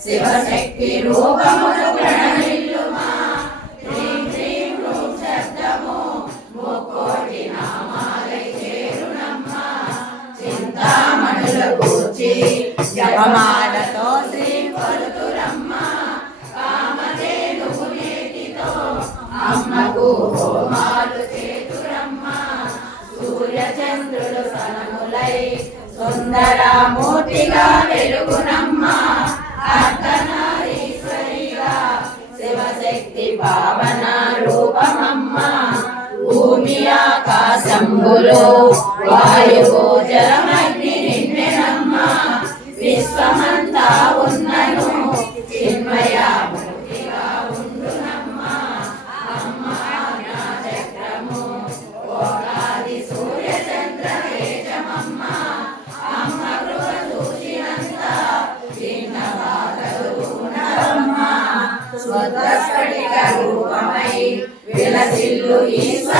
శివశక్తి రూపమును ప్రణమిల్లుమా హ్రీం హ్రీం హ్రూం శబ్దము ముక్కోటి నామాలై చేరునమ్మా చింతామణుల కూర్చి జపమాలతో శ్రీ పలుతురమ్మా కామధేనువు నేతితో అమ్మకు హోమాలు చేతురమ్మా సూర్యచంద్రులు సనములై సుందరమూర్తిగా వెలుగునమ్మా అర్ధనారీశ్వరిగా శివశక్తి భావన రూపమమ్మా భూమి ఆకాశంబులో వాయువు జలమగ్ని నిన్నెనమ్మా విశ్వమంతా ఉన్నను చిన్మయ మూర్తిగా ఉండునమ్మా అమ్మ ఆజ్ఞాచక్రము ఓగాది సూర్యచంద్ర తేజమమ్మా అమ్మ కృప చూసినంత చిన్న బాధలున్నదమ్మా స్వతస్ఫటిక రూపమై విలసిల్లు ఈశ్వర